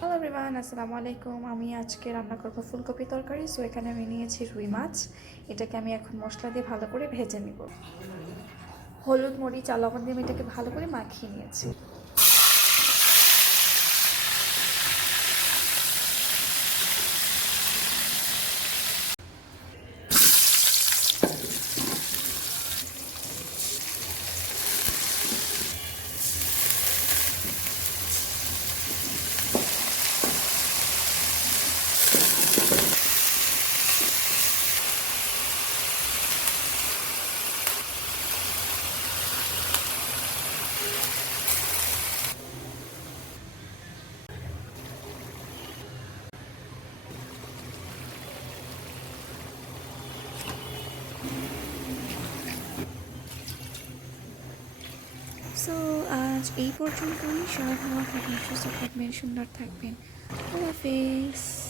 Hello everyone, আসসালামু আলাইকুম। আমি আজকে রান্না করব ফুলকপি তরকারি। সো এখানে আমি নিয়েছি রুই মাছ। এটাকে আমি এখন মশলা দিয়ে ভালো করে ভেজে নিব। হলুদ, মরিচ আর লবণ দিয়ে আমি এটাকে ভালো করে মাখিয়ে নিয়েছি। সো আজ এই পর্যন্তই। সবাই ভালো থাকবেন, সুস্থ থাকবেন, সুন্দর থাকবেন। আল্লাহ হাফেজ।